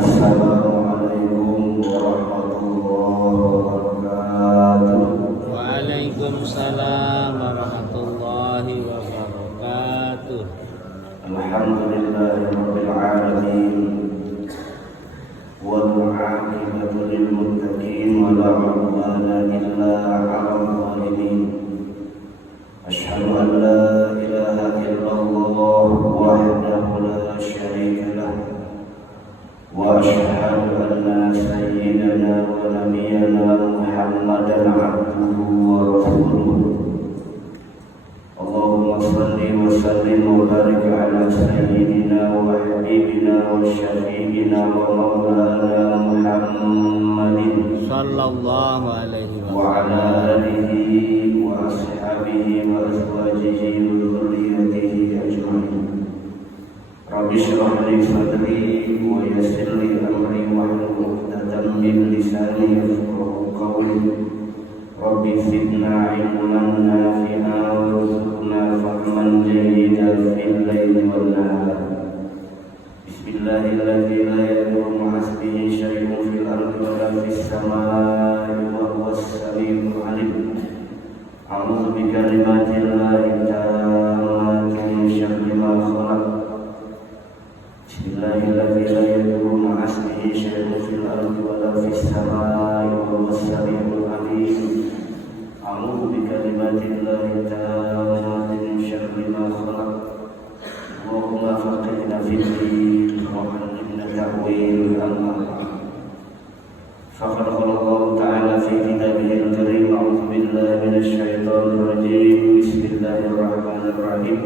Assalamualaikum warahmatullahi wabarakatuh. Waalaikumsalam warahmatullahi wabarakatuh. Alhamdulillahirabbil alamin. Wal 'aqibatu lil muttaqin wa la 'udwana illa 'alal zalimin. Asyhadu an la ilaha illallah wahdahu la syarika lah. Wa asyhadu anna sayyidana wa nabiyyana Muhammadan 'abduhu wa rasuluh. Allahumma salli wa sallim wa barik ala sayyidina wa habibina wa syafi'ina wa maulana Muhammadin Sallallahu alaihi wa ala alihi wa ashabihi wa azwajihi wa dhurriyyatihi ajma'in. Rabbi shrah li sadri wa yassir li amri wahlul 'uqdatam min lisani yafqahu qawli. Rabbi zidna ilman nafi'a warzuqna fahman jayyidan fil laili wan nahar. Bismillahirrahmanirrahim. La yadurru ma'asbihi syai'un fil ardi wa la fis samaa'i wa huwas samii'ul 'aliim. A'udzu bi kalimatillahi tammati min syarri ma khalaq. Bismillahirrahmanirrahim. La yadurru ma'asbihi syai'un fil ardi wa la fis samaa'i wa huwas samii'ul 'aliim. A'udzu bi kalimatillahi tammati min syarri ma khalaq. Allahumma faqihna fid din wa 'allimna ta'wil al-amr. Faqad qala Allah ta'ala fi kitabihil karim. A'udzu billahi minasy syaithanir rajim. Bismillahirrahmanirrahim.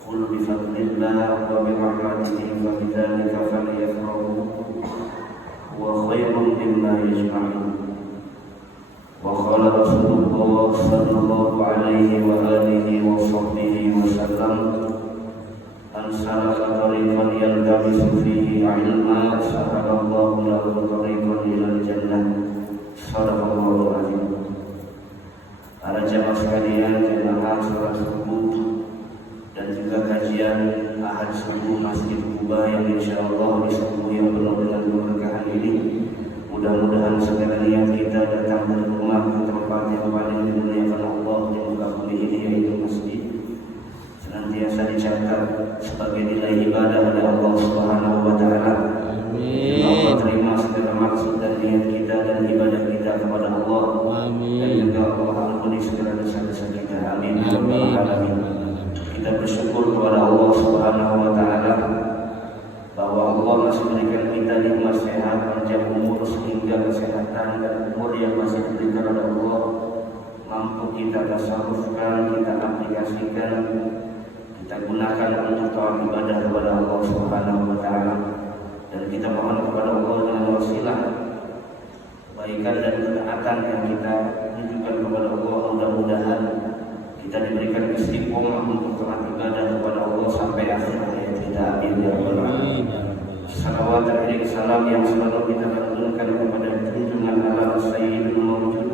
Qul bi fadlillah wa bi rahmatihi fa bidzalika falyafrahu huwa khairun mimma yajma'un. Wa qala Rasulullah sallallahu alaihi wa alihi wa sahbihi wa sallam, man salaka tariqan yaltamisu fihi 'ilman sahalallahu lahu tariqan ilal jannah. Shadaqallahu azim. Para jamaah sekalian, jamaah salat subuh dan juga kajian ahad subuh Masjid Quba yang insyaallah di subuh yang penuh dengan keberkahan ini, mudah-mudahan segala niat kita datang dari rumah ke tempat yang paling dimuliakan Allah di muka bumi ini, yaitu masjid, senantiasa dicatat sebagai nilai ibadah oleh Allah Subhanahu wa taala. Amin. Allah terima segala maksud dan niat kita dan ibadah kita kepada Allah. Amin. Dan juga Allah ampuni segala dosa-dosa kita. Amin. Amin. Amin. Kita bersyukur kepada Allah Subhanahu wa taala bahwa Allah masih berikan kita nikmat sehat, panjang umur sehingga kesehatan dan umur yang masih diberikan oleh Allah mampu kita tasarrufkan, kita aplikasikan, kita gunakan untuk taat ibadah kepada Allah Subhanahu wa taala. Dan kita mohon kepada Allah dengan wasilah kebaikan dan ketaatan yang kita tunjukkan kepada Allah, mudah-mudahan kita diberikan istiqomah untuk taat ibadah kepada Allah sampai akhir hayat kita. Amin ya rabbal alamin. Salawat dan salam yang selalu kita lantunkan kepada junjungan alam sayyidul mawjud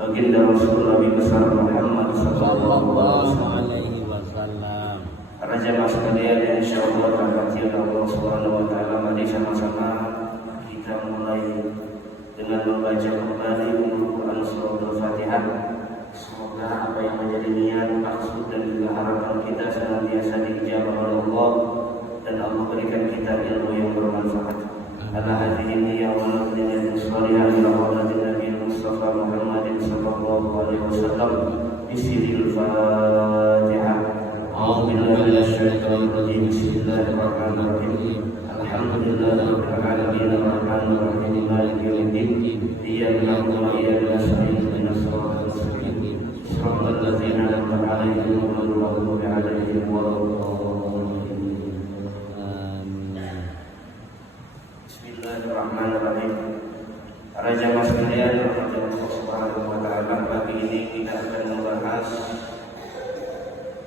baginda Rasul Nabi besar Muhammad sallallahu alaihi wasallam. Para jamaah sekalian yang insyaallah dirahmati oleh Allah Subhanahu wa taala, mari sama-sama kita mulai dengan membaca kembali Al-Qur'an surah Al-Fatihah. Semoga apa yang menjadi niat, maksud dan juga harapan kita senantiasa diijabah oleh Allah dan Allah berikan kita ilmu yang bermanfaat. Ala hadhihi niyyah wa niyyah salihah ila hadatin Nabi Mustafa Muhammadin sallallahu alaihi wasallam. Bismillahil Fatihah. A'udzu billahi minasy syaithanir rajim. Bismillahirrahmanirrahim. Alhamdulillahirabbil alamin arrahmanir rahim maliki yaumiddin. Iyyaka na'budu wa iyyaka nasta'in ihdinas siratal mustaqim. Shiratal ladzina an'amta 'alaihim ghairil maghdubi 'alaihim waladdallin. Bismillahirrahmanirrahim. Para jamaah sekalian, Allah Subhanahu wa taala, pagi ini kita akan membahas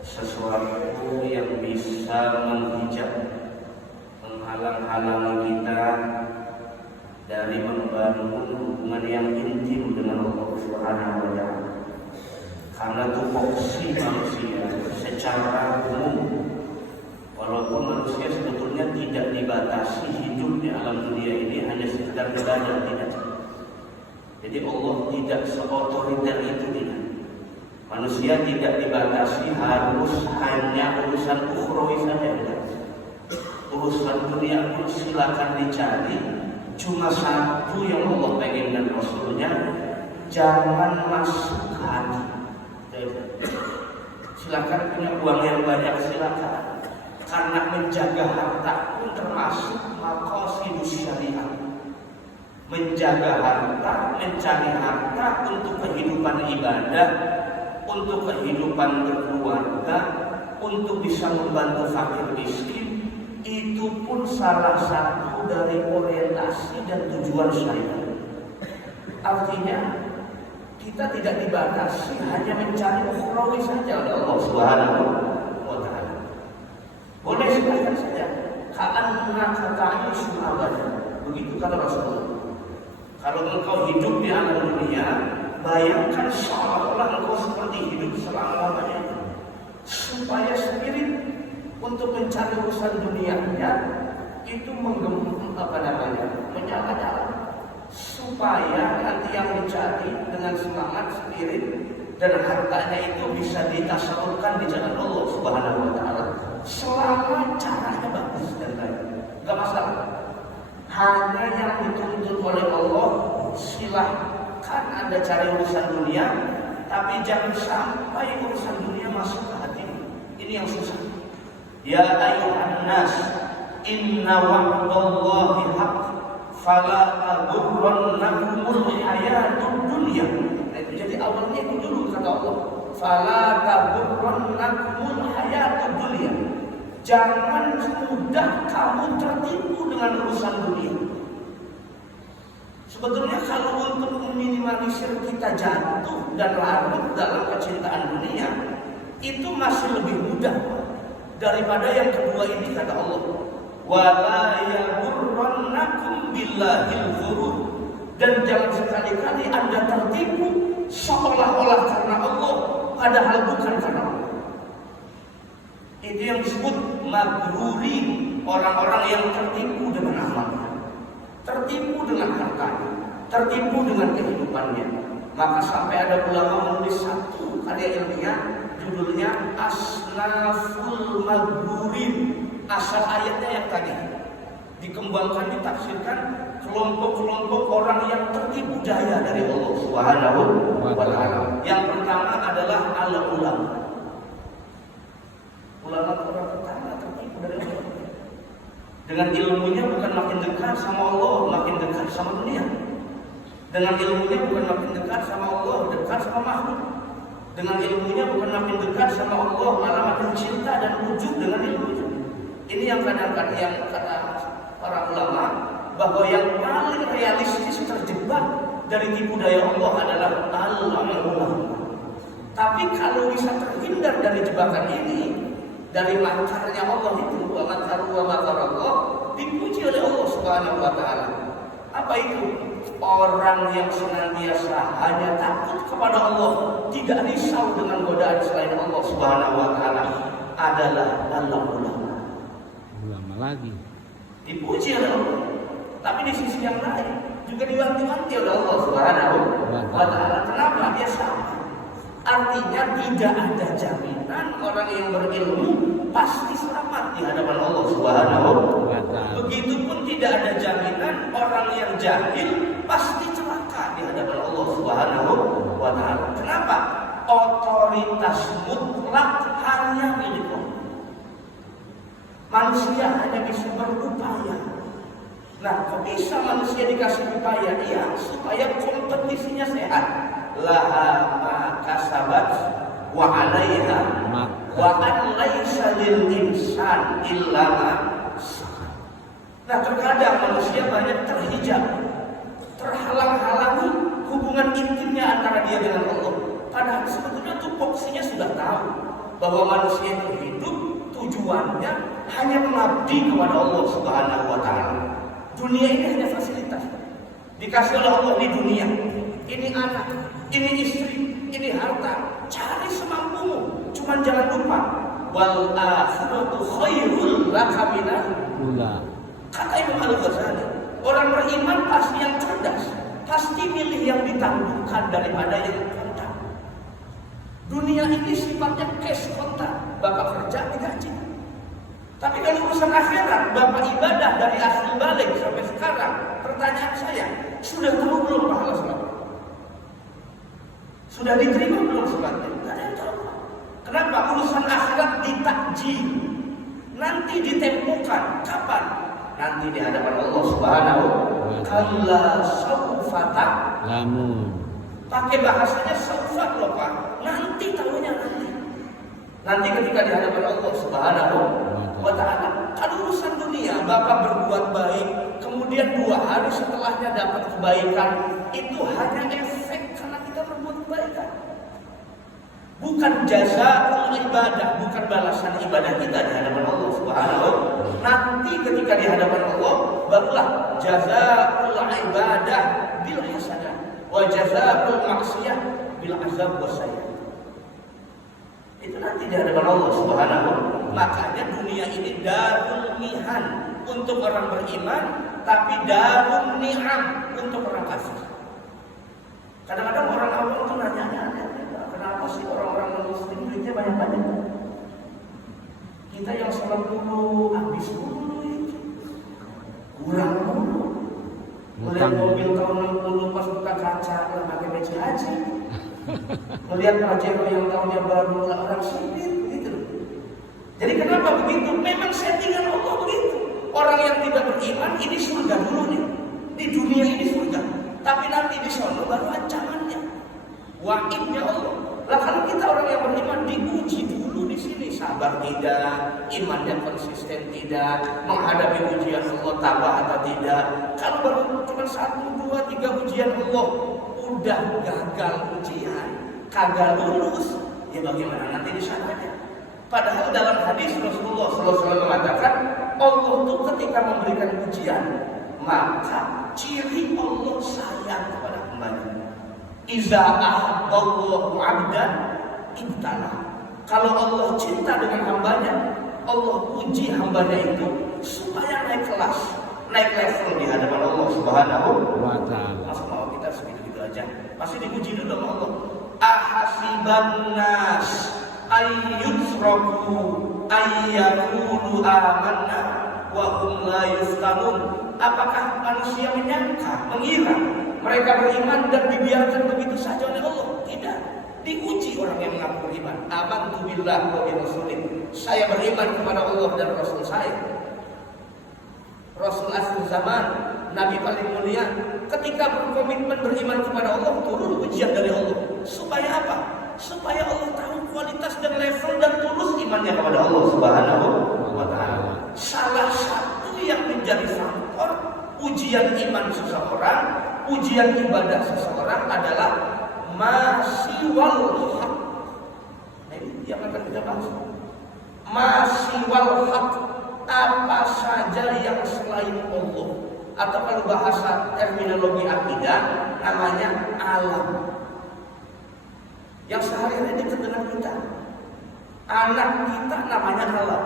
sesuatu yang bisa menghijab, menghalang-halangi kita dari membangun hubungan yang intim dengan Allah Subhanahu wa taala. Karena tupoksi manusia secara umum Walaupun manusia sebetulnya tidak dibatasi hidup di alam dunia ini hanya sekedar belajar, tidak. Jadi Allah tidak seotoriter itu, tidak. Manusia tidak dibatasi harus hanya urusan ukhrawi saja, tidak. Urusan dunia pun silakan dicari. Cuma satu yang Allah pengen dan Rasulnya, jangan masuk ke hati. Silakan punya uang yang banyak, silakan. Karena menjaga harta pun termasuk maqasidus syariah. Menjaga harta, mencari harta untuk kehidupan ibadah, untuk kehidupan berkeluarga, untuk bisa membantu fakir miskin, itu pun salah satu dari orientasi dan tujuan syariah. Artinya kita tidak dibatasi hanya mencari ukhrawi saja oleh Allah Subhanahu wa Ta'ala. Boleh silakan saja. Ka'annaka ta'ishu abadan. Begitu kata Rasulullah. Kalau engkau hidup di alam dunia, bayangkan seolah-olah engkau seperti hidup selama-lamanya. Supaya spirit untuk mencari urusan dunianya itu menyala-nyala. Supaya nanti yang mencari dengan semangat spirit dan hartanya itu bisa ditasalurkan di jalan Allah Subhanahu wa Ta'ala. Selama caranya bagus dan baik, enggak masalah. Hanya yang dituntut oleh Allah, silahkan Anda cari urusan dunia, tapi jangan sampai urusan dunia masuk ke hati. Ini yang susah. Ya ayyuhan nas, inna wa'dallahi haqq, fala taghurrannakumul hayatud dunya. Nah, itu jadi awalnya itu dulu kata Allah. Fala taghurrannakumul hayatud dunya. Jangan mudah kamu tertipu dengan urusan dunia. Sebetulnya kalau untuk meminimalisir kita jatuh dan larut dalam kecintaan dunia, itu masih lebih mudah daripada yang kedua ini kata Allah. Wala yaghurrannakum billahil ghurur. Dan jangan sekali-kali Anda tertipu seolah-olah karena Allah, padahal bukan karena Allah. Itu yang disebut maghruri, orang-orang yang tertipu dengan amalnya, tertipu dengan hartanya, tertipu dengan kehidupannya. Maka sampai ada ulama menulis satu karya ilmiah, judulnya Asnaful Maghrurin. Asal ayatnya yang tadi dikembangkan, ditafsirkan kelompok-kelompok orang yang tertipu daya dari Allah Subhanahu wa Ta'ala. Yang pertama adalah al-ulama. Ulama orang pertama tertipu dari Allah. Dengan ilmunya bukan makin dekat sama Allah, makin dekat sama dunia. Dengan ilmunya bukan makin dekat sama Allah, dekat sama makhluk. Dengan ilmunya bukan makin dekat sama Allah, malah makin cinta dan ujub dengan ilmunya. Ini yang kadang-kadang yang kata para ulama, bahwa yang paling realistis terjebak dari tipu daya Allah adalah al-ulama. Tapi kalau bisa terhindar dari jebakan ini, dari makarnya Allah itu, wa makaru wa makarallah, dipuji oleh Allah Subhanahu wa Ta'ala. Apa itu? Orang yang senantiasa hanya takut kepada Allah, tidak risau dengan godaan selain Allah Subhanahu wa Ta'ala, adalah ulama. Ulama lagi dipuji oleh Allah. Tapi di sisi yang lain juga diwanti-wanti oleh Allah Subhanahu wa Ta'ala. Kenapa? Dia sama. Artinya tidak ada jaminan orang yang berilmu pasti selamat di hadapan Allah Subhanahu wa Ta'ala. Begitupun tidak ada jaminan orang yang jahil pasti celaka di hadapan Allah Subhanahu wa Ta'ala. Kenapa? Otoritas mutlak hanya milik Allah. Manusia hanya bisa berupaya. Nah, kok bisa manusia dikasih upaya? Iya, supaya kompetisinya sehat. Laha ma kasabat wa 'alaiha wa an laisa lil insan illa ma sa'a. Nah, terkadang manusia banyak terhijab, terhalang-halangi hubungan intimnya antara dia dengan Allah. Padahal sebetulnya tupoksinya sudah tahu bahwa manusia itu hidup tujuannya hanya mengabdi kepada Allah Subhanahu wa Ta'ala. Dunia ini hanya fasilitas dikasih oleh Allah di dunia. Ini anak, ini istri, ini harta. Cari semampumu. Cuman jangan lupa wal akhiratu khairul laka minal Ula. Kata Imam Al-Ghazali, orang beriman pasti yang cerdas, pasti milih yang ditangguhkan daripada yang kontan. Dunia ini sifatnya cash kontan, bapak kerja digaji. Tapi kalau urusan akhirat, bapak ibadah dari asal balik sampai sekarang, pertanyaan saya, sudah tahu belum pahala sholat? Sudah diterima belum sholatnya? Tidak ada yang tahu. Kenapa? Urusan akhirat ditakjil, nanti ditemukan. Kapan? Nanti di hadapan Allah Subhanahu wa ta'ala. Saufa Lamun. Pakai bahasanya saufa loh Pak. Nanti tahunya nanti. Nanti ketika di hadapan Allah Subhanahu wa ta'ala. Kalau urusan dunia, bapak berbuat baik, kemudian 2 hari setelahnya dapat kebaikan, itu hanya efek karena kita berbuat kebaikan. Bukan jazaa'ul ibadah, bukan balasan ibadah kita di hadapan Allah Subhanahu. Nanti ketika di hadapan Allah, barulah jazaa'ul ibadah bil hasanah wa jazaa'ul maksiyah bil azab wasayyi. Itu nanti di hadapan Allah Subhanahu. Makanya dunia ini darul mihan untuk orang beriman, tapi darul ni'am untuk orang kafir. Kadang-kadang orang awam itu nanya, kenapa sih orang-orang non-muslim duitnya banyak-banyak? Kita yang sholat dulu, habis dulu itu kurang dulu. Melihat mobil tahun 60 pas buka kaca, lah pakai peci haji. Melihat Pajero yang tahunnya baru, lah orang sipit, gitu. Jadi kenapa begitu? Memang settingan Allah begitu. Orang yang tidak beriman ini surga dulu nih. Di dunia ini surga. Tapi nanti di sana baru ancamannya. Wa'idnya Allah. Lah kalau kita orang yang beriman diuji dulu di sini, sabar tidak, imannya konsisten tidak, menghadapi ujian Allah tabah atau tidak. Kalau baru cuma 1, 2, 3 ujian Allah udah gagal ujian, kagak lulus, ya bagaimana nanti di sananya? Padahal dalam hadis Rasulullah SAW mengatakan Allah itu ketika memberikan ujian, maka ciri Allah sayang kepada hambanya. Iza ahabballahu 'abdan ibtala. Kalau Allah cinta dengan hambanya, Allah uji hambanya itu supaya naik kelas, naik level di hadapan Allah Subhanahu wa ta'ala. Masa mau kita segitu-gitu aja? Pasti diuji dulu sama Allah. Ahasiban nas ayyutraku ayyaqulu amanna wa hum la yuftanun. Apakah manusia menyangka, mengira mereka beriman dan dibiarkan begitu saja oleh Allah? Tidak. Diuji orang yang mengaku beriman. Amantu billah wa bi rasulih. Saya beriman kepada Allah dan Rasul saya. Rasul akhir zaman, Nabi paling mulia, ketika berkomitmen beriman kepada Allah, turun ujian dari Allah. Supaya apa? Supaya Allah tahu kualitas dan level dan tulus imannya kepada Allah Subhanahu wa ta'ala. Salah satu yang menjadi faktor ujian iman seseorang, ujian ibadah seseorang adalah masiwal haq. Nah, ini yang akan kita bahas. Masiwal haq, apa saja yang selain Allah, atau kalau bahasa terminologi akidah namanya alam. Yang sehari-hari dekat dengan kita, anak kita namanya alam.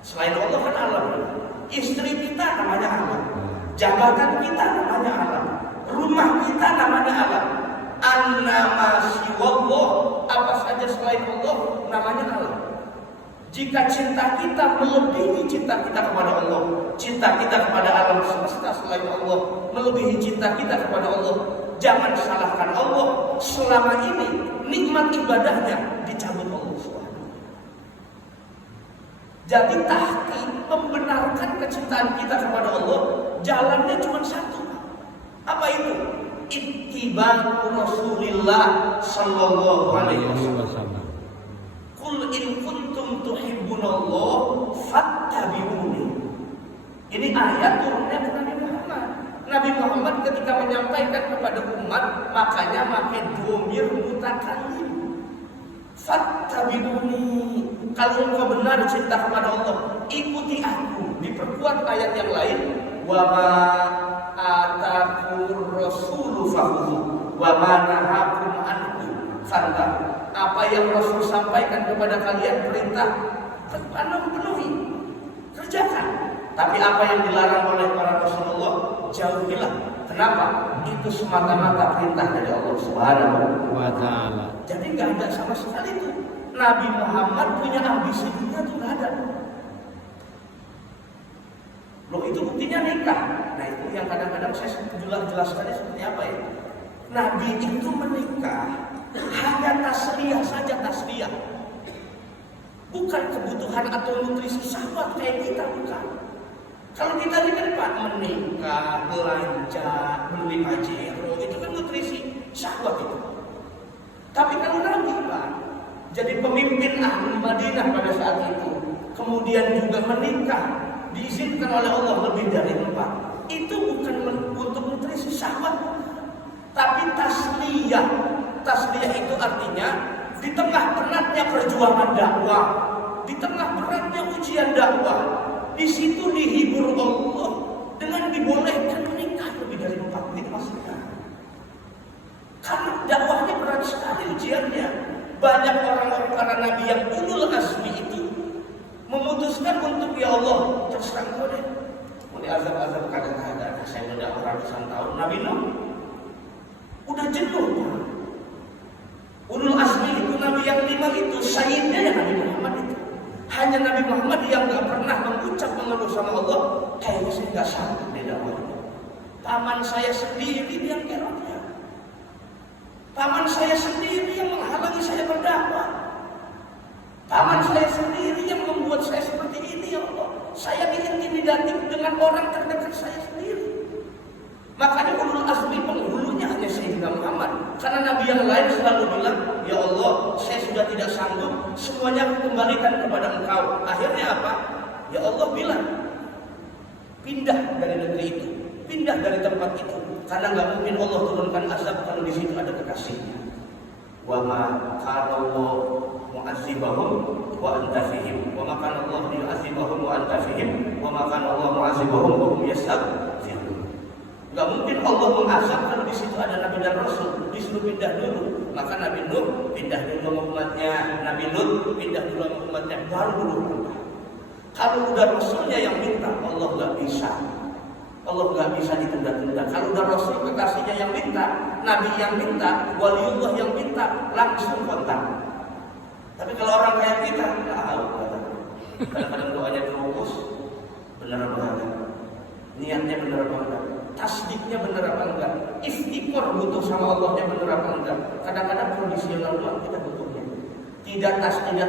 Selain Allah kan alam. Istri kita namanya alam. Jabatan kita namanya alam. Rumah kita namanya alam. Annama siwallah, apa saja selain Allah namanya alam. Jika cinta kita melebihi cinta kita kepada Allah, cinta kita kepada alam semesta selain Allah melebihi cinta kita kepada Allah, jangan salahkan Allah. Selama ini nikmat ibadahnya dicabut Allah SWT. Jadi tahqiq membenarkan kecintaan kita kepada Allah, jalannya cuma satu. Apa itu? Ittiba'u Rasulillah sallallahu alaihi wasallam. Qul in kuntum tuhibbunallah fattabi'uni. Ini ayat turunnya ke Nabi Muhammad. Nabi Muhammad ketika menyampaikan kepada umat, makanya pakai dhamir mutakallim. Fattabi'uni. Kalau engkau benar cinta kepada Allah, ikuti aku. Diperkuat ayat yang lain, wa ma atakur rasulu fakhudhu wa ma nahakum anhu Bukankah apa yang Rasul sampaikan kepada kalian perintah penuhi, kerjakan. Tapi apa yang dilarang oleh para Rasulullah jauhilah. Kenapa? Itu semata-mata perintah dari Allah Subhanahu wa Ta'ala. Jadi nggak ada sama sekali itu. Nabi Muhammad punya ambisi dunia itu nggak ada. Loh, itu buktinya nikah. Nah, itu yang kadang-kadang saya jelaskannya seperti apa ya? Nabi itu menikah hanya tasliyah saja, tasliyah. Bukan kebutuhan atau nutrisi syahwat kayak kita, bukan. Kalau kita ini kan Pak, menikah, belanja, beli pajero, itu kan nutrisi syahwat itu. Tapi kalau Nabi Pak jadi pemimpin ahli Madinah pada saat itu, kemudian juga menikah, diizinkan oleh Allah lebih dari 4. Itu bukan untuk nutrisi syahwat, tapi tasliyah. Tasliyah itu artinya di tengah beratnya perjuangan dakwah, di tengah beratnya ujian dakwah, di situ dihibur Allah dengan dibolehkan menikah lebih dari 4. Ini maksudnya. Karena dakwahnya berat sekali ujiannya. Banyak orang-orang para nabi yang ulul azmi itu memutuskan untuk, ya Allah, terserah engkau deh. Mau diazab-azab kadang-kadang. Saya berdakwah ratusan tahun. Nabi Nuh udah jenuh. Ulul azmi itu nabi yang 5 itu sayyidnya ya Nabi Muhammad itu. Hanya Nabi Muhammad yang gak pernah mengucap mengeluh sama Allah, kayaknya saya gak sanggup di dakwah. Paman saya sendiri yang kerotnya. Paman saya sendiri yang menghalangi saya berdakwah. Paman saya sendiri yang membuat saya seperti ini, ya Allah. Saya diintimidasi dengan orang terdekat saya sendiri. Makanya ulul azmi penghulunya hanya Sayyidina Muhammad. Karena nabi yang lain selalu bilang, ya Allah, saya sudah tidak sanggup, semuanya aku kembalikan kepada Engkau. Akhirnya apa? Ya Allah bilang, pindah dari negeri itu, pindah dari tempat itu. Karena nggak mungkin Allah turunkan azab kalau di situ ada kekasihnya. Wa ma kana Allah mu'adzibahum wa anta fihim. Wa ma kana Allah yu'adzibahum wa anta fihim. Wa ma kana Allah mu'adzibahum wa hum yastaghfirun. Nggak mungkin Allah mengazab kalau di situ ada Nabi dan Rasul. Disuruh pindah dulu. Maka Nabi Nuh pindah dulu sama umatnya, Nabi Lut pindah dulu sama umatnya, baru dulu. Kalau udah Rasulnya yang minta, Allah nggak bisa. Allah nggak bisa ditunda-tunda. Kalau udah Rasul kekasihnya yang minta, Nabi yang minta, waliullah yang minta, langsung kontak. Tapi kalau orang kayak kita, nggak tahu. Kadang-kadang doanya terus, benar apa enggak? Niatnya benar apa enggak? Tasdiknya benar apa enggak? Istiqor butuh sama Allahnya benar apa enggak? Kadang-kadang kondisional doang kita butuhnya. Tidak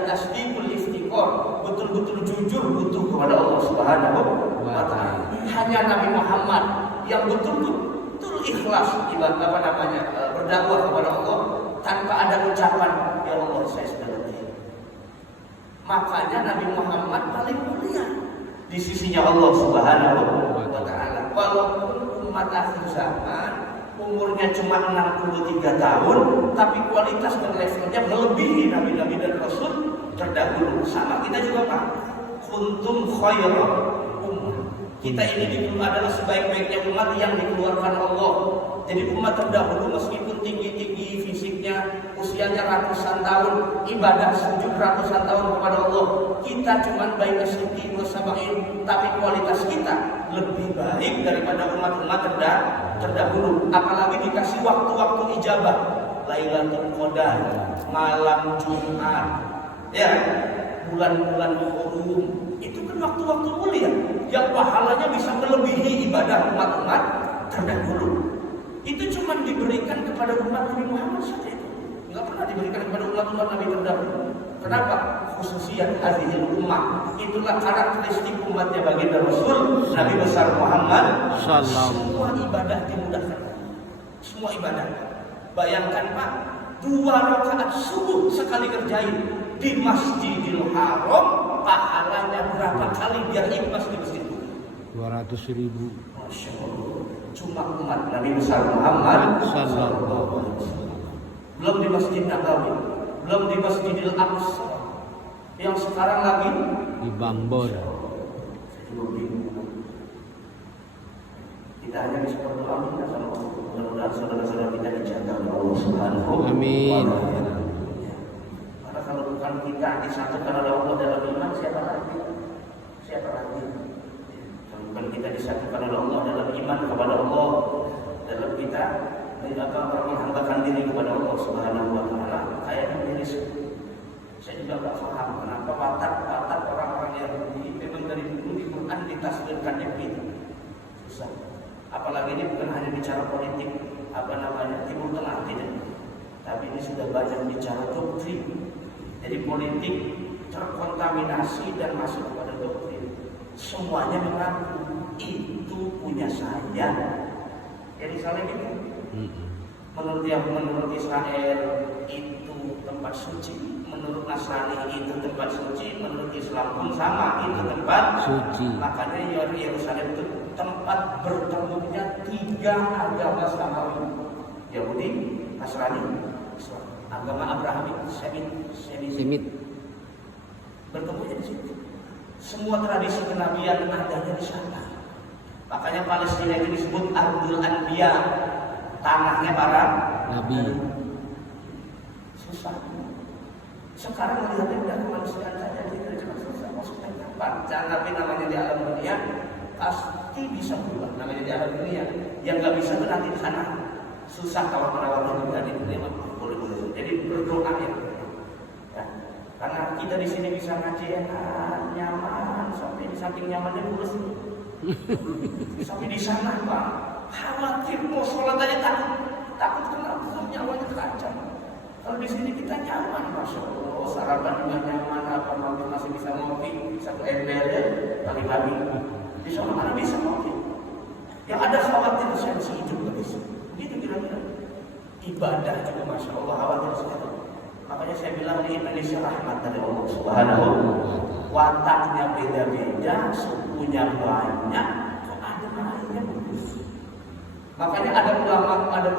tasdikul istiqor, betul-betul jujur butuh kepada Allah Subhanahu wa Ta'ala. Hanya Nabi Muhammad yang betul-betul ikhlas berdakwah kepada Allah tanpa ada ucapan, ya Allah saya sudah letih. Makanya Nabi Muhammad paling mulia di sisinya Allah Subhanahu wa Ta'ala. Walaupun umat akhir zaman umurnya cuma 63 tahun, tapi kualitas dan levelnya melebihi nabi-nabi dan rasul terdahulu. Sama kita juga Pak. Kuntum khairan ummah. Kita ini adalah sebaik-baiknya umat yang dikeluarkan Allah. Jadi umat terdahulu meskipun tinggi-tinggi fisiknya, usianya ratusan tahun, ibadah sujud ratusan tahun kepada Allah, kita cuma baik sedikit wasabain, tapi kualitas kita lebih baik daripada umat-umat terdahulu. Apalagi dikasih waktu-waktu ijabah, Lailatul Qadar, malam Jumat, ya, bulan-bulan hurum. Itu kan waktu-waktu mulia yang pahalanya bisa melebihi ibadah umat-umat terdahulu. Itu cuma diberikan kepada umat Nabi Muhammad saja itu. Enggak pernah diberikan kepada umat-umat Nabi terdahulu. Kenapa? Khususiyat hadhil ummah. Itulah karakteristik umatnya baginda Rasul Nabi besar Muhammad sallallahu. Semua ibadah dimudahkan. Semua ibadah. Bayangkan Pak, 2 rakaat subuh sekali kerjain di Masjidil Haram, pahalanya berapa kali biar ikhlas di masjid itu? 200.000. Masya Allah. Cuma umat Nabi besar Muhammad sallallahu alaihi wasallam. Belum di Masjid Nabawi, belum di Masjidil Aqsa, yang sekarang lagi di Bambor. Kita hanya bisa berdoa minta sama Allah. Mudah-mudahan saudara-saudara kita dijaga oleh Allah Subhanahu wa Ta'ala. Amin. disatukan oleh Allah dalam iman, siapa lagi? Siapa lagi? Bukan kita disatukan oleh Allah dalam iman kepada Allah, dalam kita menghambakan diri kepada Allah Subhanahu wa taala, kayaknya miris. Saya juga nggak paham kenapa watak orang-orang Yahudi memang dari dulu di Quran ditasbihkannya begitu. Susah. Apalagi ini bukan hanya bicara politik, Timur Tengah tidak. Tapi ini sudah banyak bicara doktrin. Jadi politik terkontaminasi dan masuk kepada doktrin. Semuanya mengaku itu punya saya. Yerusalem itu menurut Israel itu tempat suci, menurut Nasrani itu tempat suci, menurut Islam pun sama, itu tempat suci. Makanya Yerusalem itu tempat bertemunya 3 agama samawi, Yahudi, Nasrani, Islam. Agama Abrahamik, Semit. Bertemunya di situ. Semua tradisi kenabian adanya di sana. Makanya Palestina itu disebut Ardul Anbiya, tanahnya para Nabi. Susah. Sekarang melihatnya udah kemanusiaan saja, tidak cuma susah. Maksudnya apa? Tapi namanya di alam dunia pasti bisa berubah. Namanya di alam dunia, yang nggak bisa itu nanti di sana. Susah kalau merawatnya juga di dunia, boleh. Jadi berdoa ya. Karena kita di sini bisa ngaji enak, nyaman, sampai di samping nyamannya lurus. Sampai di sana Pak, khawatir mau sholat aja takut kenapa nyawanya terancam. Kalau di sini kita nyaman, masya Allah, sarapan juga nyaman, apa nanti masih bisa ngopi, satu ember pagi-pagi. Di sana mana bisa ngopi? Yang ada khawatir sensi hidup nggak bisa. Begitu kira-kira. Ibadah juga masya Allah khawatir sekali. Makanya saya bilang di Indonesia rahmat dari Allah Subhanahu. Wataknya beda-beda, sukunya banyak, kok ada lainnya bagus. Makanya ada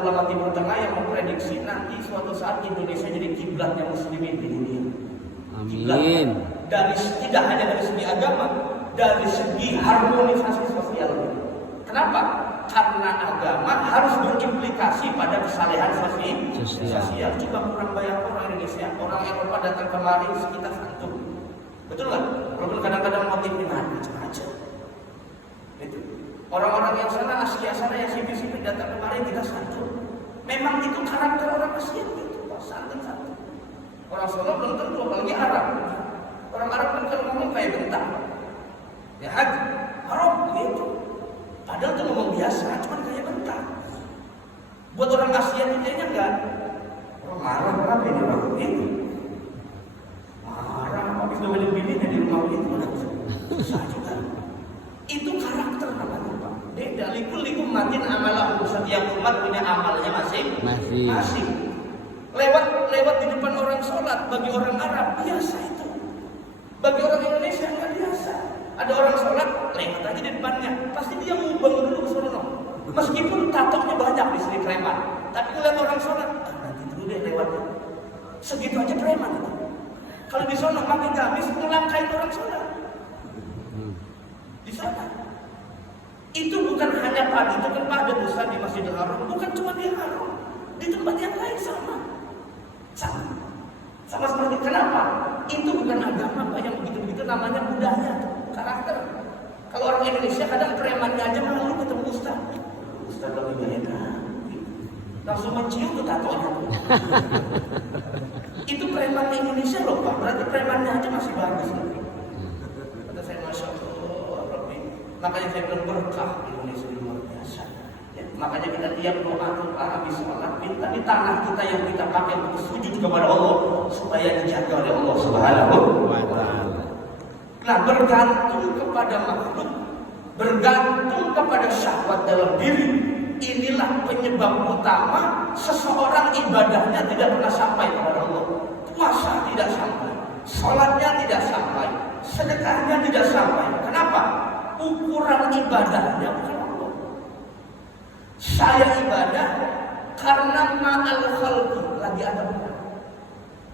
ulama Timur Tengah yang memprediksi nanti suatu saat Indonesia jadi kiblatnya muslimin di dunia. Amin. Tidak hanya dari segi agama, dari segi harmonisasi sosial. Kenapa? Karena agama harus berimplikasi pada kesalehan sosial. Coba kurang banyak orang Indonesia, orang Eropa datang kemari sekitar santun. Betul nggak? Walaupun kadang-kadang motifnya macam-macam. Itu. Orang-orang yang sana, Asia sana yang sipil-sipil datang kemari kita santun. Memang itu karakter orang Asia gitu, santun-santun. Orang Solo belum tentu, apalagi Arab. Orang Arab kan kalau ngomong kayak bentar. Ya haji, haram gitu. Padahal itu ngomong biasa, cuma kayak bentar. Buat orang Asia itu kayaknya enggak. Orang marah kenapa ini orang begitu? Habis domelin bininya di rumah itu susah juga. Itu karakter namanya Pak. Beda likum matin amalah. Setiap umat punya amalnya masing. Lewat di depan orang sholat bagi orang Arab biasa itu. Bagi orang Indonesia nggak biasa. Ada orang sholat lewat aja di depannya, pasti dia mau bangun dulu ke sono. Meskipun tatoknya banyak di sini preman, tapi ngeliat orang sholat, nanti dulu deh lewat. Segitu aja preman itu. Kalau di sana pakai gamis ngelangkain orang sholat. Di sana. Itu bukan hanya pada pusat di Masjidil Haram, bukan cuma di Haram. Di tempat yang lain sama. Sama seperti kenapa? Itu bukan agama Pak, yang begitu-begitu namanya budaya, karakter. Kalau orang Indonesia kadang premannya aja malu ketemu Ustaz. Ustaz lagi gak enak. Langsung mencium tuh tatonya. Itu preman di Indonesia loh Pak, berarti premannya aja masih bagus. Kata saya Masya Allah, Rabbi. Makanya saya bilang berkah Indonesia luar biasa. Ya, makanya kita tiap doa habis sholat minta di tanah kita yang kita pakai untuk sujud kepada Allah supaya dijaga oleh Allah Subhanahu wa taala. Nah, bergantung kepada makhluk, bergantung kepada syahwat dalam diri, inilah penyebab utama seseorang ibadahnya tidak pernah sampai kepada Allah. Puasa tidak sampai, sholatnya tidak sampai, sedekahnya tidak sampai. Kenapa? Ukuran ibadahnya bukan Allah. Saya ibadah karena ma'al khalqi, lagi ada orang.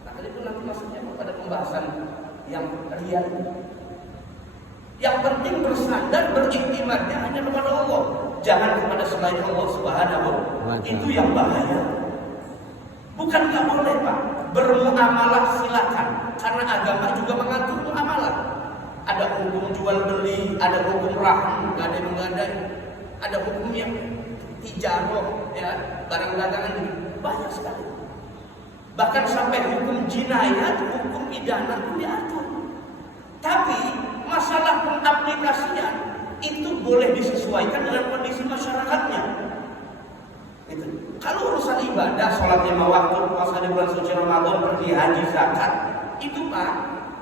Nah, itu nanti maksudnya pada pembahasan yang real. Yang penting bersandar, beriktimatnya hanya kepada Allah, jangan kepada selain Allah Subhanahu wa taala. Itu yang bahaya. Bukan nggak boleh Pak, bermuamalah silakan, karena agama juga mengatur muamalah. Ada hukum jual beli, ada hukum rahim, gadai-menggadai, ada hukum yang ijaroh, ya, barang dagangan ini banyak sekali. Bahkan sampai hukum jinayat, hukum pidana pun diatur. Tapi masalah pengaplikasian itu boleh disesuaikan dengan kondisi masyarakatnya. Itu. Kalau urusan ibadah, sholat 5 waktu, puasa di bulan suci Ramadan, pergi haji, zakat, itu Pak,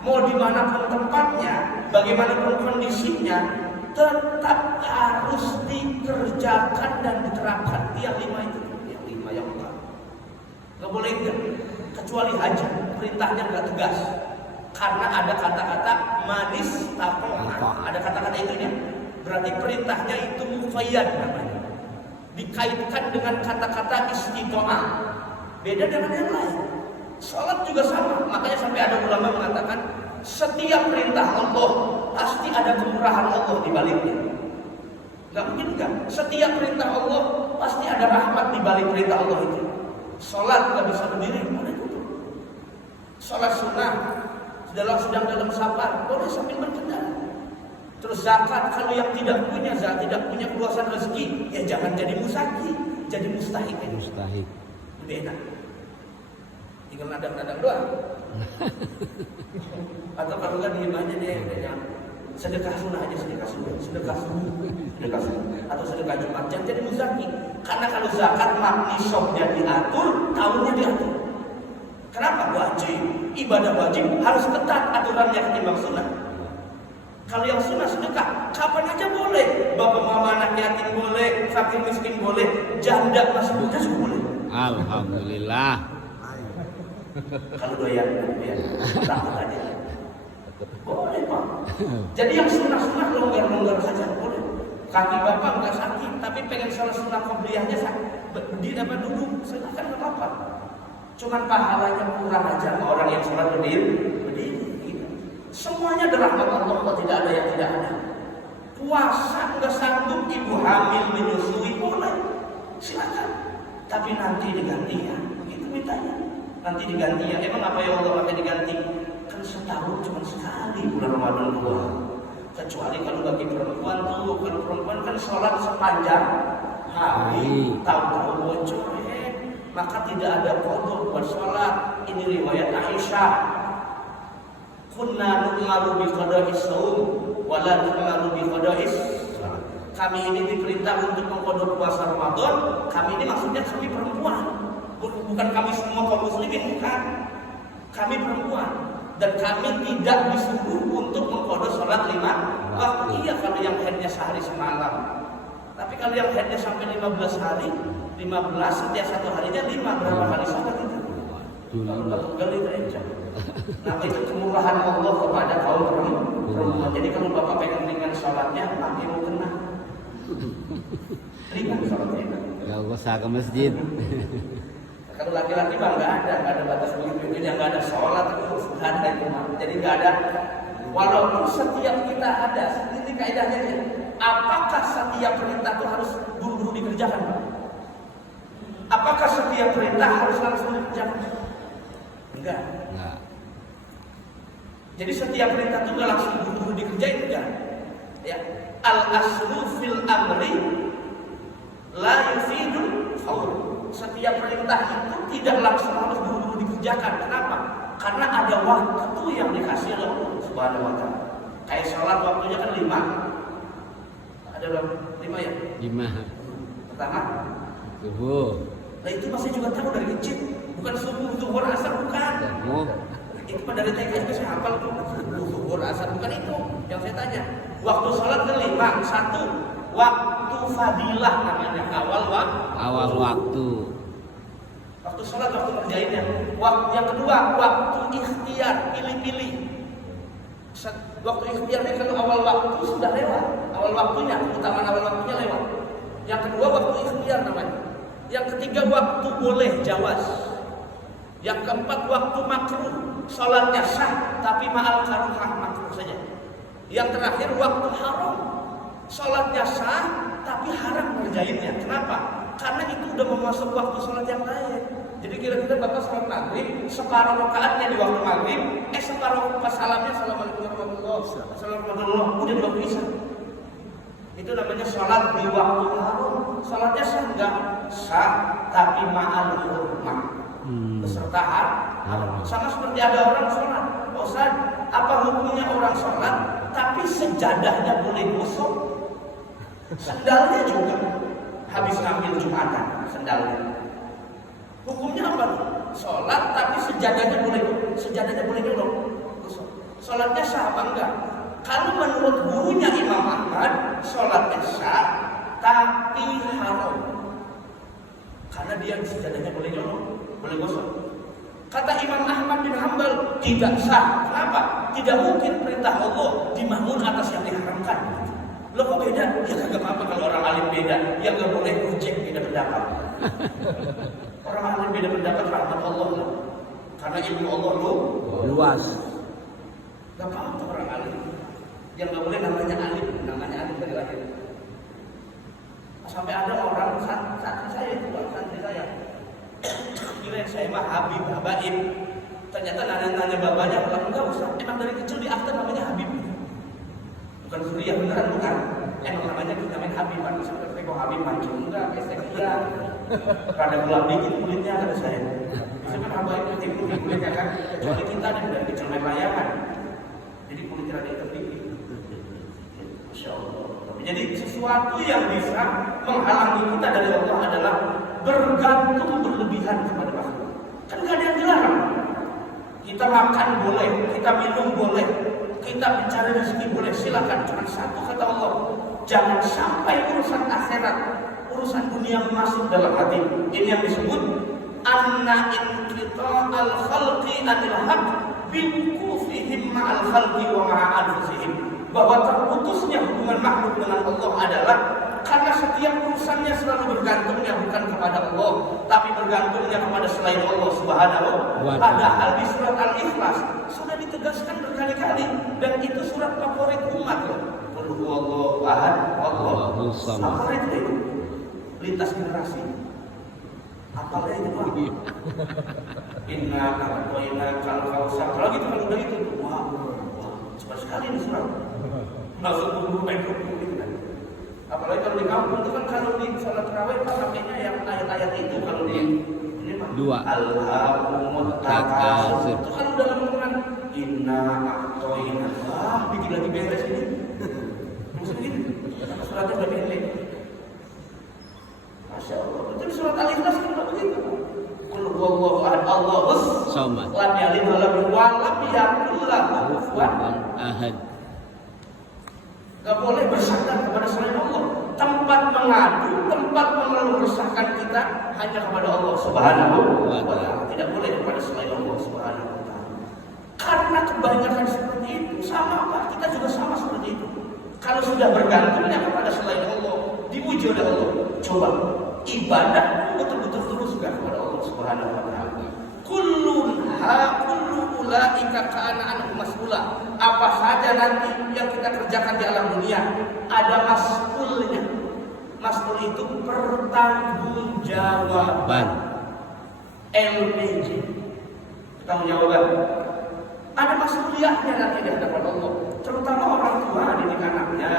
mau dimanapun tempatnya, bagaimanapun kondisinya, tetap harus dikerjakan dan diterapkan. Yang 5 itu, yang 5 yang utama. Nggak boleh enggak, kecuali haji, perintahnya nggak tegas. Karena ada kata-kata manis atau ada kata-kata itunya, berarti perintahnya itu muqayyad namanya. Dikaitkan dengan kata-kata istiqomah. Beda dengan yang lain. Salat juga sama. Makanya sampai ada ulama mengatakan setiap perintah Allah pasti ada kemurahan Allah di baliknya. Gak mungkin enggak. Setiap perintah Allah pasti ada rahmat di balik perintah Allah itu. Salat gak bisa berdiri, boleh duduk. Salat sunnah sedang dalam safar, boleh sambil berkendara. Terus zakat, kalau yang tidak punya zakat, tidak punya keluasan rezeki, ya jangan jadi musaki, jadi mustahik. Mustahik. Lebih enak. Tinggal nadang-nadang doang. Atau kalau nggak diem aja deh, sedekah sunnah aja, sedekah sunnah, atau sedekah Jumat, jangan jadi musaki. Karena kalau zakat maknisopnya diatur, tahunnya diatur. Kenapa? Wajib, ibadah wajib harus ketat aturannya ketimbang sunnah. Kalau yang sunnah sedekah, kapan aja boleh. Bapak mama anak yatim boleh, fakir miskin boleh, janda masih muda juga boleh. Alhamdulillah. Kalau doyan, ya, takut aja. Boleh Pak. Jadi yang sunnah-sunnah longgar-longgar saja boleh. Kaki bapak nggak sakit, tapi pengen salah sunnah qobliyahnya berdiri apa duduk, silakan nggak apa-apa. Cuman pahalanya kurang aja sama orang yang sholat berdiri. Semuanya adalah rahmat Allah, kok tidak ada yang tidak ada. Puasa nggak sanggup, ibu hamil menyusui boleh, silakan. Tapi nanti diganti ya, itu mintanya. Nanti diganti ya. Emang apa ya Allah pakai diganti? Kan setahun cuma sekali bulan Ramadan keluar. Kecuali kalau bagi perempuan tuh, kalau perempuan kan sholat sepanjang hari, tahu-tahu bocor, maka tidak ada qada buat sholat. Ini riwayat Aisyah. Kunna nu'maru bi qada'is shaum wa la nu'maru bi qada'is. Kami ini diperintah untuk mengqada puasa Ramadan. Kami ini maksudnya kami perempuan. Bukan kami semua kaum muslimin, bukan. Kami perempuan dan kami tidak disuruh untuk mengqada salat 5 waktu. Iya kalau yang haidnya sehari semalam. Tapi kalau yang haidnya sampai 15 hari, 15 setiap satu harinya 5, berapa kali salat itu? Kalau kali itu aja. Nah itu kemurahan Allah kepada kaum perempuan. Jadi kalau bapak pengen ringan sholatnya, nanti mau kena ringan sholatnya. Gak usah ke masjid. Kalau laki-laki bang nggak ada batas begitu. Jadi nggak ada sholat terus nggak ada itu. Jadi nggak ada. Walaupun setiap kita ada, ini kaidahnya nih. Apakah setiap perintah itu harus buru-buru dikerjakan? Apakah setiap perintah harus langsung dikerjakan? Enggak. Jadi setiap perintah itu nggak langsung buru-buru dikerjain, enggak. Ya, al-aslu fil amri la yufidul faur. Setiap perintah itu tidak langsung harus buru-buru dikerjakan. Kenapa? Karena ada waktu yang dikasih oleh Allah Subhanahu wa taala. Kayak sholat waktunya kan 5. Ada berapa? 5 ya? 5. Pertama subuh. Nah itu masih juga tahu dari kecil. Bukan subuh, zuhur, asar, bukan. Itu pada dari TK itu saya hafal tuh. Zuhur, asar, bukan itu yang saya tanya. Waktu sholat kan 5. 1, waktu fadilah namanya, awal waktu. Waktu sholat, waktu kerjainnya. Yang kedua, waktu ikhtiar, pilih-pilih. Waktu ikhtiarnya kalau awal waktu sudah lewat. Awal waktunya, keutamaan awal waktunya lewat. Yang kedua, waktu ikhtiar namanya. Yang ketiga, waktu boleh, jawaz. Yang keempat, waktu makruh, sholatnya sah tapi ma'al karuhah, makruh saja. Yang terakhir, waktu haram, sholatnya sah tapi haram ngerjainnya. Kenapa? Karena itu udah memasuk waktu sholat yang lain. Jadi kira-kira bapak sholat maghrib, separuh rakaatnya di waktu maghrib, separuh pas salamnya assalamualaikum warahmatullahi wabarakatuh, udah di waktu isya. Itu namanya sholat di waktu haram. Sholatnya sah enggak? Sah, tapi ma'al hurmah, beserta haram. Sama seperti ada orang sholat, Ustaz, apa hukumnya orang sholat tapi sejadahnya boleh gosok, sendalnya juga habis ngambil Jumatan, sendalnya. Hukumnya apa? Sholat tapi sejadahnya boleh gosok. Sholatnya sah apa enggak? Kalau menurut gurunya Imam Ahmad, sholatnya sah tapi haram, karena dia sejadahnya boleh gosok. Kata Imam Ahmad bin Hanbal, tidak sah. Kenapa? Tidak mungkin perintah Allah dibangun atas yang diharamkan. Loh kok beda? Ya kagak apa-apa kalau orang alim beda. Ya gak boleh reject beda pendapat. Orang alim beda pendapat rahmat Allah lah. Karena ilmu Allah Luas. Gak apa-apa orang alim. Yang gak boleh namanya alim dari lahir. Sampai ada orang santri saya kira saya mah Habib, Habaib. Ternyata nanya bapaknya, kalau enggak usah, emang dari kecil di akte namanya Habib. Bukan Suriah beneran, bukan. Emang namanya Habib, kan seperti kok Habib mancung enggak, enggak. Rada gelap dikit kulitnya kata saya. Bisa kan Habaib putih kulitnya kan, kecuali kita dari kecil main layangan. Jadi kulitnya rada hitam dikit. Masya Allah. Jadi sesuatu yang bisa menghalangi kita dari Allah adalah bergantung berlebihan kepada makhluk. Kan gak ada yang dilarang. Kita makan boleh, kita minum boleh, kita mencari rezeki boleh, silakan. Cuma satu kata Allah, jangan sampai urusan akhirat, urusan dunia masuk dalam hati. Ini yang disebut anna inqita'al khalqi anil haq biwuqufihim ma'al khalqi wa ma'a anfusihim. Bahwa terputusnya hubungan makhluk dengan Allah adalah karena setiap urusannya selalu bergantungnya bukan kepada Allah, tapi bergantungnya kepada selain Allah Subhanahu wa ta'ala. Padahal di surat Al-Ikhlas sudah ditegaskan berkali-kali, dan itu surat favorit umat loh. Qul huwallahu ahad, Allahu samad. Favorit itu lintas generasi. Apalagi itu Pak? Inna a'tainakal kautsar. Kalau gitu kalau udah itu, wah, cepat sekali ini surat. Masuk buru gitu kan. Apalagi kalau di kampung itu kan kalau di salat tarawih pakainya yang ayat-ayat itu, kalau di ini mah dua Al-Hakumut Takasur. Itu kan udah lengkap. Inna a'tainaka. Bikin lagi beres ini. Maksudnya suratnya udah pendek. Masya Allah. Itu di surat Al-Ikhlas kan udah begitu. Qul huwallahu ahad, Allahus samad. Lam yalid wa lam yakul lahu kufuwan ahad. Gak boleh bersandar kepada selain Allah. Tempat mengadu, tempat mengeluh resahkan kita hanya kepada Allah Subhanahu wa ta'ala. Tidak boleh kepada selain Allah Subhanahu wa ta'ala. Karena kebanyakan seperti itu, sama Pak, kita juga sama seperti itu. Kalau sudah bergantungnya kepada selain Allah, dipuji oleh Allah, coba ibadah betul-betul terus juga kepada Allah Subhanahu wa ta'ala. Kullu ulaika kana anhu mas'ula. Apa saja nanti yang kita kerjakan di alam dunia ada mas'ulnya. Mas'ul itu pertanggungjawaban. LPJ. Pertanggungjawaban. Ada mas'uliyahnya nanti di hadapan Allah. Terutama orang tua didik anaknya,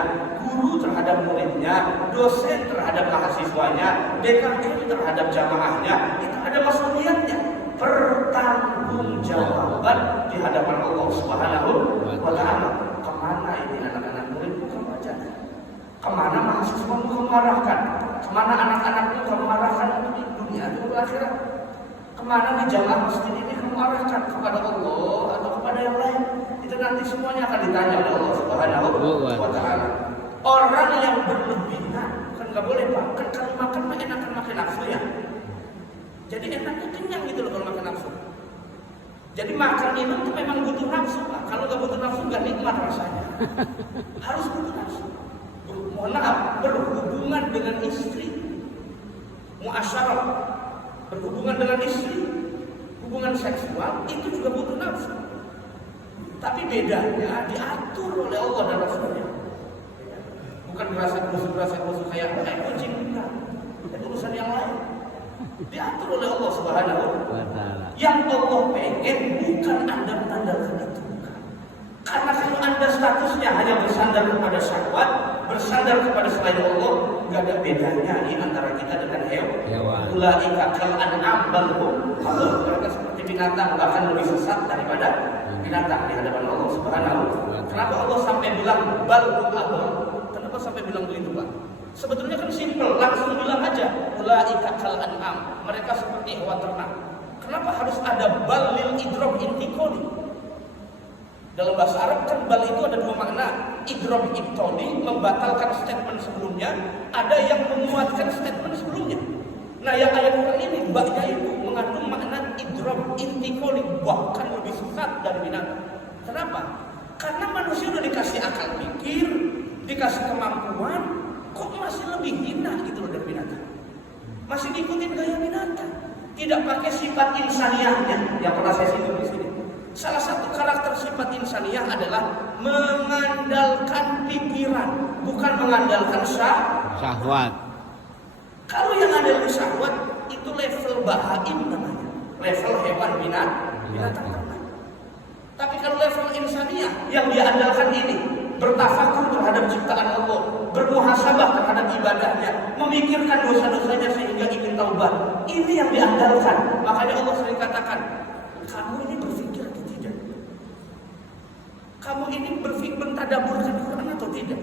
guru terhadap muridnya, dosen terhadap mahasiswanya, DKM terhadap jamaahnya. Itu ada mas'uliyahnya. Pertanggungjawaban di hadapan Allah Subhanahu wa ta'ala. Kemana ini anak-anak murid kamu baca? Kemana mahasiswa kamu arahkan? Kemana anak-anakmu kamu arahkan untuk di dunia atau akhirat? Kemana di jamaah masjid ini kamu arahkan? Kepada Allah atau kepada yang lain? Itu nanti semuanya akan ditanya oleh Allah Subhanahu wa ta'ala. Orang yang berlebihan kan nggak boleh Pak. Kan kalau makan mah enakan makan nafsu ya. Jadi enaknya kenyang gitu loh kalau makan nafsu. Jadi makan minum itu memang butuh nafsu Pak. Kalau nggak butuh nafsu nggak nikmat rasanya. Harus butuh nafsu. Mohon maaf, berhubungan dengan istri, muasyarah, berhubungan dengan istri, hubungan seksual itu juga butuh nafsu. Tapi bedanya diatur oleh Allah dan Rasulnya. Bukan berasa musuh kayak kucing, enggak. Itu urusan yang lain. Diatur oleh Allah Subhanahu Wa ta'ala. Yang Allah pengen bukan Anda mengandalkan itu. Karena kalau Anda statusnya hanya bersandar kepada syahwat, bersandar kepada selain Allah, nggak ada bedanya di antara kita dengan hewan. Ulaika kal an'am bal hum adall. Mereka seperti binatang, bahkan lebih sesat daripada binatang di hadapan Allah Subhanahu. Kenapa Allah sampai bilang bal hum adall? Kenapa sampai bilang begitu, Pak? Sebetulnya kan simpel, langsung bilang aja ulaika kal an'am. Mereka seperti hewan ternak. Kenapa harus ada bal lil idrob intikoni? Dalam bahasa Arab kan bal itu ada dua makna. Idrob ibtoni membatalkan statement sebelumnya, ada yang menguatkan statement sebelumnya. Nah, yang ayat Quran ini baknya itu mengandung makna idrob intikoni, bahkan lebih sesat dari binatang. Kenapa? Karena manusia udah dikasih akal pikir, dikasih kemampuan, kok masih lebih hina gitu loh dari binatang. Masih ngikutin gaya binatang, tidak pakai sifat insaniahnya yang pernah saya singgung di sini. Salah satu karakter sifat insaniah adalah mengandalkan pikiran, bukan mengandalkan Syahwat. Kalau yang ada di syahwat itu level bahaim namanya, level hewan binatang ternak. Tapi kalau level insaniah yang dia andalkan ini, bertafakur terhadap ciptaan Allah, bermuhasabah terhadap ibadahnya, memikirkan dosa-dosanya sehingga ingin taubat. Ini yang diandalkan. Makanya Allah sering katakan, kamu ini berpikir atau tidak? Kamu ini mentadaburkan Quran atau tidak?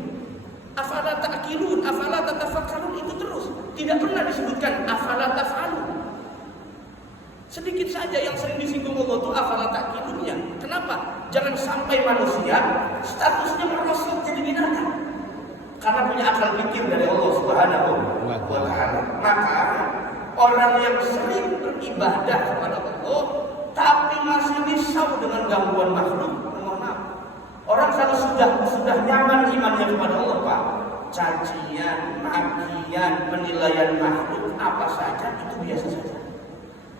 Afala ta'qilun, afala tatafakkarun, itu terus. Tidak pernah disebutkan afala taf'alun. Sedikit saja yang sering disinggung Allah itu afala ta'qilunnya. Kenapa? Jangan sampai manusia statusnya merosot jadi binatang. Karena punya akal pikir dari Allah Subhanahu wa ta'ala. Maka orang yang sering beribadah kepada Allah tapi masih risau dengan gangguan makhluk, mohon maaf. Orang kalau sudah nyaman imannya kepada Allah, Pak, cacian, makian, penilaian makhluk apa saja itu biasa saja.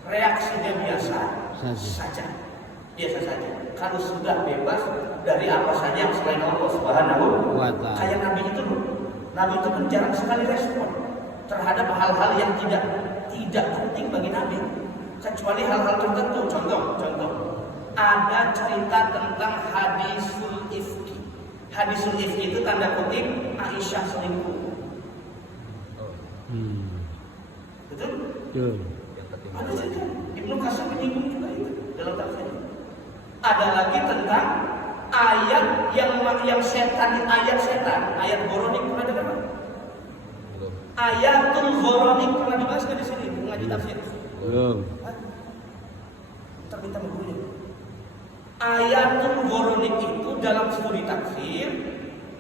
Reaksinya biasa saja. Biasa saja. Kalau sudah bebas dari apa saja yang selain Allah Subhanahu wa ta'ala. Kayak Nabi itu loh. Nabi itu kan jarang sekali respon terhadap hal-hal yang tidak penting bagi Nabi. Kecuali hal-hal tertentu. Contoh. Ada cerita tentang hadisul ifki. Hadisul ifki itu tanda kutip Aisyah selingkuh. Betul? Ada cerita. Ibnu Katsir menyinggung juga itu dalam tafsir. Ada lagi tentang ayat yang setan, ayat Ghoronik pernah dengar? Ayatul Ghoronik pernah dibahas di sini mengaji tafsir? Belum. Ntar minta bukunya. Ayatul Ghoronik itu dalam studi tafsir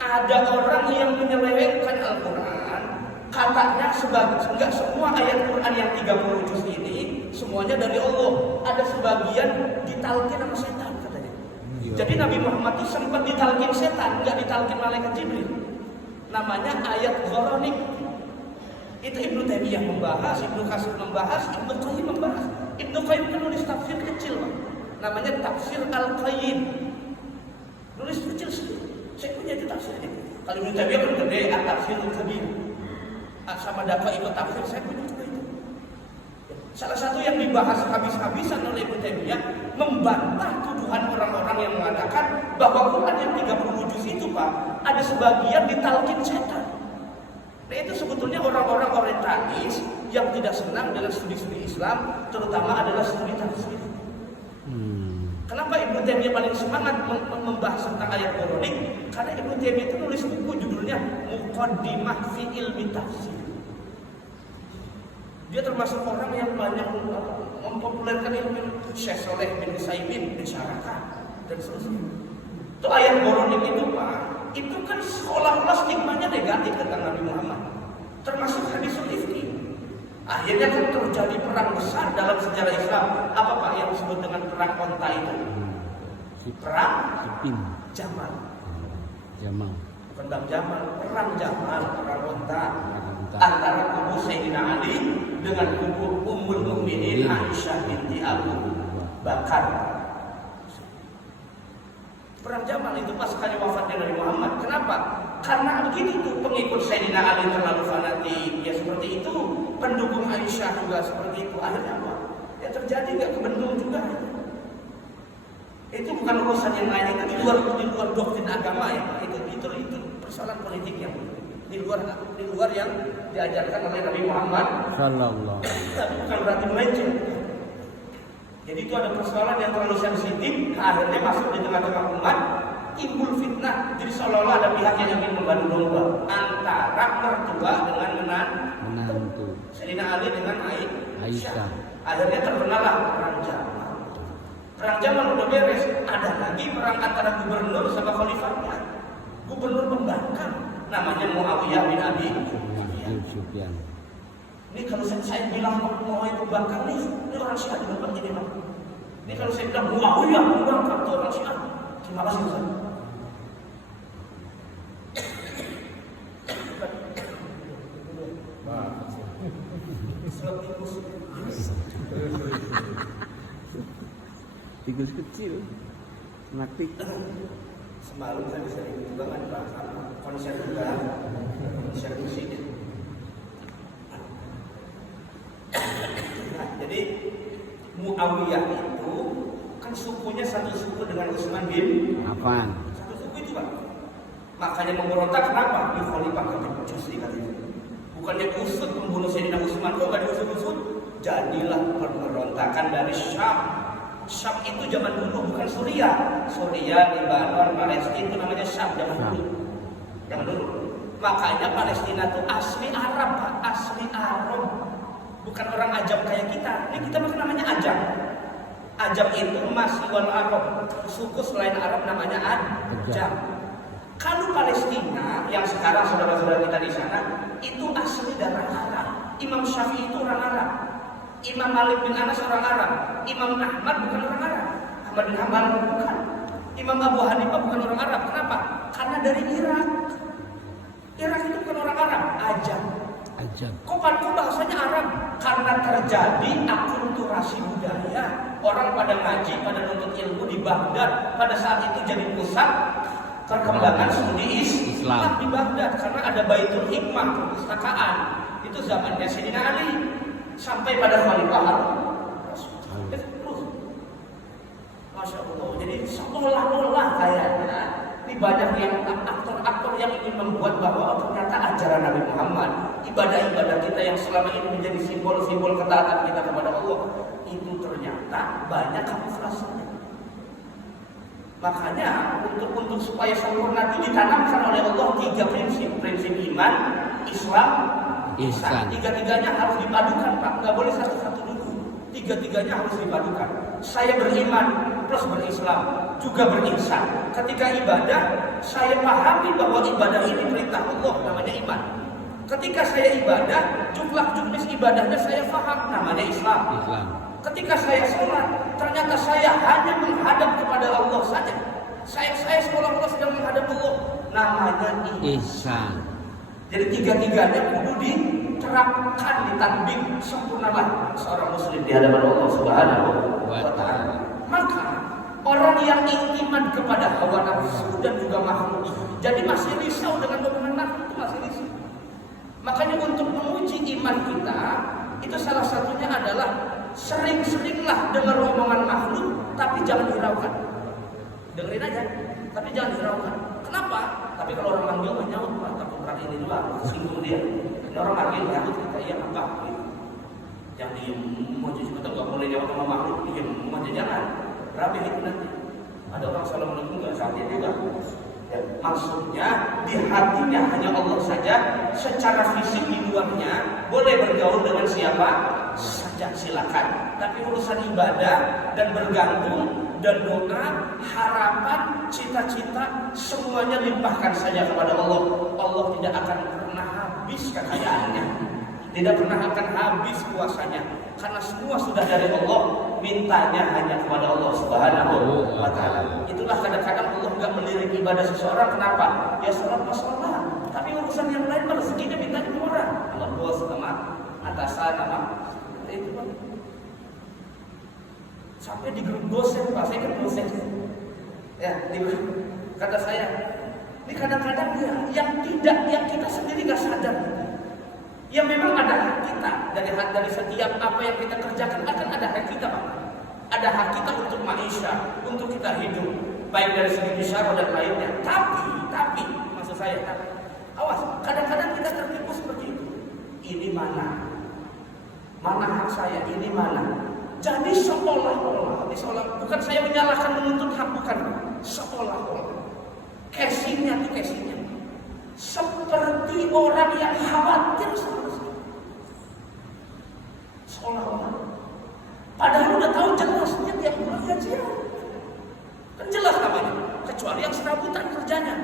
ada orang yang menyelewengkan Al-Quran. Katanya enggak semua ayat Quran yang 30 juz ini semuanya dari Allah. Ada sebagian ditalkin sama setan katanya. Jadi Nabi Muhammad itu sempat ditalkin setan, enggak ditalkin malaikat Jibril. Namanya ayat Ghoronik. Itu Ibnu Taimiyah membahas, Ibnu Katsir membahas, Ibnu Qayyim membahas. Ibnu Qayyim kan nulis tafsir kecil, Pak. Namanya Tafsir Al-Qayyim. Nulis kecil sih. Saya punya itu tafsirnya. Kalau Ibnu Taimiyah kan gede, Tafsir Al-Kabir. Sama dapat ikut tafsir, saya punya juga itu. Salah satu yang dibahas habis-habisan oleh Ibnu Taimiyah membantah tuduhan orang-orang yang mengatakan bahwa Quran yang 30 juz itu, Pak, ada sebagian ditalkin setan. Nah, itu sebetulnya orang-orang orientalis yang tidak senang dengan studi-studi Islam, terutama adalah studi tafsir. Kenapa Ibnu Taimiyah paling semangat membahas tentang ayat Ghoronik? Karena Ibnu Taimiyah itu nulis buku judulnya Muqaddimah fi Ilmi Tafsir. Dia termasuk orang yang banyak mempopulerkan ilmu. Syekh Saleh bin Utsaimin mensyarahkan dan seterusnya. Itu ayat Ghoronik itu, Pak, itu kan seolah-olah stigmanya negatif tentang Nabi Muhammad, termasuk hadisul ifki. Akhirnya kan terjadi perang besar dalam sejarah Islam. Apa, Pak, yang disebut dengan perang onta itu? Perang Jamal. Bukan Bang Jamal, perang Jamal, perang onta antara kubu Sayyidina Ali dengan kubu Ummul Mukminin Aisyah binti Abu Bakar. Perang Jamal itu pas kali wafatnya Nabi Muhammad. Kenapa? Karena begitu tuh pengikut Sayyidina Ali terlalu fanatik. Ya seperti itu. pendukung Aisyah juga seperti itu. Akhirnya apa? Yang terjadi nggak kebendung juga. Itu bukan urusan yang lain, itu di luar doktrin agama ya. Itu persoalan politik yang di luar yang diajarkan oleh Nabi Muhammad Sallallahu. bukan berarti melenceng. Jadi itu ada persoalan yang terlalu sensitif, akhirnya masuk di tengah-tengah umat, timbul fitnah. Jadi seolah-olah ada pihak yang ingin membantu domba antara mertua dengan menantu. Sayyidina Ali dengan Aisyah. Akhirnya terkenalah perang Jamal. Perang Jamal udah beres, ada lagi perang antara gubernur sama khalifahnya. Gubernur pembangkang namanya Muawiyah bin Abi Sufyan. Ini kalau saya bilang Muawiyah pembangkang nih, ini orang Syiah dibilang gini bang. Ini kalau saya bilang Muawiyah pembangkang itu orang Syiah, terima kasih Ustaz. Tikus kecil, mati. Semalam saya bisa ikut banget konser juga, konser musik. Nah, jadi Muawiyah itu kan sukunya satu suku dengan Utsman bin Affan. Satu suku itu Pak. Makanya memberontak kenapa? Di khalifah kepecus dikatakan. Bukannya usut membunuh Sayyidina Utsman, kok gak diusut-usut? Jadilah pemberontakan dari Syam. Syam itu zaman dulu bukan Suriah. Suriah, Lebanon, Palestina itu namanya Syam zaman dulu. Zaman dulu. Makanya Palestina itu asli Arab, Pak. Asli Arab. Bukan orang Ajam kayak kita. Ini kita namanya Ajam. Ajam itu masih wal Arab. Suku selain Arab namanya Ajam. Kalau Palestina yang sekarang saudara-saudara kita di sana itu asli darah Arab. Imam Syafi'i itu orang Arab. Imam Malik bin Anas orang Arab. Imam Ahmad bukan orang Arab. Ahmad bin Hanbal bukan. Imam Abu Hanifah bukan orang Arab. Kenapa? Karena dari Irak. Irak itu bukan orang Arab, Ajam. Kok bahasanya Arab? Karena terjadi akulturasi budaya. Orang pada ngaji, pada nuntut ilmu di Baghdad. Pada saat itu jadi pusat perkembangan studi Islam di Baghdad. Karena ada Baitul Hikmah, perpustakaan. Itu zamannya Sayyidina Ali. Sampai pada Khalifah terus. Masya Allah. Jadi seolah-olah kayaknya ini banyak yang aktor-aktor yang ingin membuat bahwa ternyata ajaran Nabi Muhammad, ibadah-ibadah kita yang selama ini menjadi simbol-simbol ketaatan kita kepada Allah, itu ternyata banyak kamuflasenya. Makanya untuk supaya sempurna itu ditanamkan oleh Allah 3 prinsip iman, Islam, ihsan. Tiga-tiganya harus dipadukan, Pak. Nggak boleh satu-satu dulu. Tiga-tiganya harus dipadukan. Saya beriman plus berislam, juga berihsan. Ketika ibadah, saya pahami bahwa ibadah ini perintah Allah, namanya iman. Ketika saya ibadah, jumlah-jumlah ibadahnya saya paham, namanya Islam. Ketika saya sholat, ternyata saya hanya menghadap kepada Allah saja. Saya seolah-olah sedang menghadap Allah, namanya ihsan. Jadi tiga-tiganya kudu diterapkan, ditatbik sempurnalah seorang muslim di hadapan Allah Subhanahu wa Ta'ala. Maka orang yang iman kepada hawa nafsu dan juga makhluk, jadi masih risau dengan dorongan nafsu, itu masih risau. Makanya untuk menguji iman kita, itu salah satunya adalah sering-seringlah dengar omongan makhluk, tapi jangan hiraukan. Dengerin aja, tapi jangan hiraukan. Kenapa? Tapi kalau orang manggil menyaut, Pak, takut berani ini juga, singgung dia. Ini orang manggil nyaut kita, iya apa? Gitu. Yang diem, mau cuci kita nggak boleh jawab sama makhluk, diem, aja jangan. Rapi itu nanti. Ada orang assalamualaikum nggak sakit juga. Ya, maksudnya di hatinya hanya Allah saja. Secara fisik di luarnya boleh bergaul dengan siapa saja, silakan. Tapi urusan ibadah dan bergantung dan doa, harapan, cita-cita, semuanya limpahkan saja kepada Allah. Allah tidak akan pernah habis kekayaannya, tidak pernah akan habis kuasanya, karena semua sudah dari Allah. Mintanya hanya kepada Allah Subhanahu wa Ta'ala. Itulah kadang-kadang Allah nggak melirik ibadah seseorang. Kenapa? Ya sholat masalah, tapi urusan yang lain rezekinya mintanya ke orang, sama bos, sama atasan, sama itu Pak. Sampai di grup dosen, Pak, saya kan dosen. Ya, di grup, kata saya, ini kadang-kadang yang kita sendiri nggak sadar. Ya memang ada hak kita dari setiap apa yang kita kerjakan akan ada hak kita, Pak. Ada hak kita untuk maisha, untuk kita hidup, baik dari segi bisyarah dan lainnya. Tapi maksud saya, awas, kadang-kadang kita tertipu seperti itu. Ini mana hak saya, ini mana. Jadi seolah-olah, bukan saya menyalahkan menuntut hak, bukan. Seolah-olah casingnya seperti orang yang khawatir sama sekali. Seolah-olah. Padahal udah tahu jelasnya tiap bulan gajian. Kan jelas namanya. Kecuali yang serabutan kerjanya.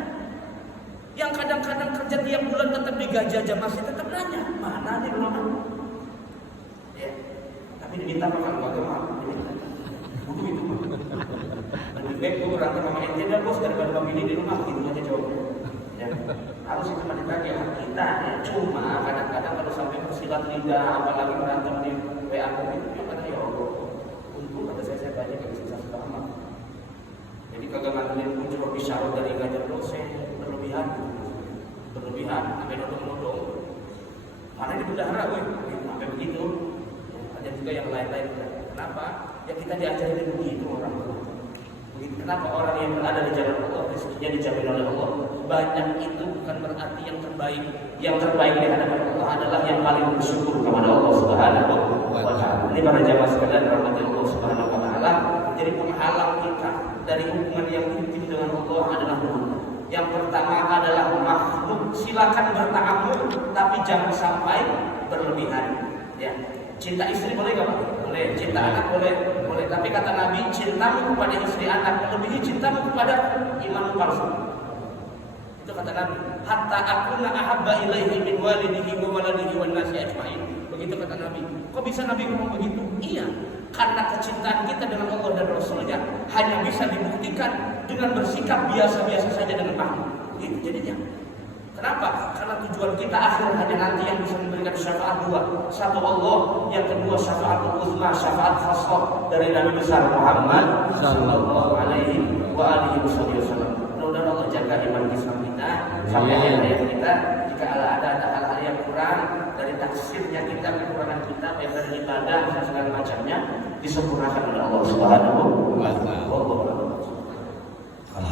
Yang kadang-kadang kerja tiap bulan tetap digaji aja masih tetap nanya, mana nih rumah? Ya. Tapi diminta makan agama. Begitu. Lebih baik gue berantem sama ente dah bos daripada memilih di rumah, gitu aja jawabnya. Ya. Harus itu cuma ditanya hak kita ya. Cuma kadang-kadang kalau sampai bersilat lidah, apalagi berantem di WA itu, ya kata ya Allah, untung kata saya banyak yang bisa selama. Jadi kagak ngandelin pun cuma bisyarah dari ngajar dosen, berlebihan, sampai nodong-nodong. Mana di bendahara gue, sampai begitu. Ada juga yang lain-lain. Kenapa? Ya kita diajarin begitu orang. Kenapa orang yang berada di jalan Allah rezekinya dijamin oleh Allah? Banyak itu bukan berarti yang terbaik. Yang terbaik di hadapan Allah adalah yang paling bersyukur kepada Allah Subhanahu wa taala. Ini para jamaah sekalian rahmati Allah Subhanahu wa taala. Jadi penghalang kita dari hubungan yang intim dengan Allah adalah dua. Yang pertama adalah makhluk. Silakan bertaamul, tapi jangan sampai berlebihan. Ya. Cinta istri boleh nggak Pak? Boleh. Cinta anak boleh. Tapi kata Nabi, cintamu kepada istri anak melebihi cintamu kepada iman palsu. Itu kata Nabi. Hatta akuna ahabba ilaihi min walidihi wa waladihi wan nasi ajmain. Begitu kata Nabi. Kok bisa Nabi ngomong begitu? Iya. Karena kecintaan kita dengan Allah dan Rasulnya hanya bisa dibuktikan dengan bersikap biasa-biasa saja dengan makhluk. Itu jadinya. Kenapa? Karena tujuan kita akhir hanya nanti yang bisa memberikan syafaat dua. Satu Allah, yang kedua syafaatul uzma, syafaat khassah dari Nabi besar Muhammad sallallahu alaihi wasallam. Mudah-mudahan Allah jaga iman Islam kita sampai akhir kita. Jika ada hal-hal yang kurang dari taksirnya kita, kekurangan kita, baik dari ibadah dan segala macamnya, disempurnakan oleh Allah Subhanahu wa taala.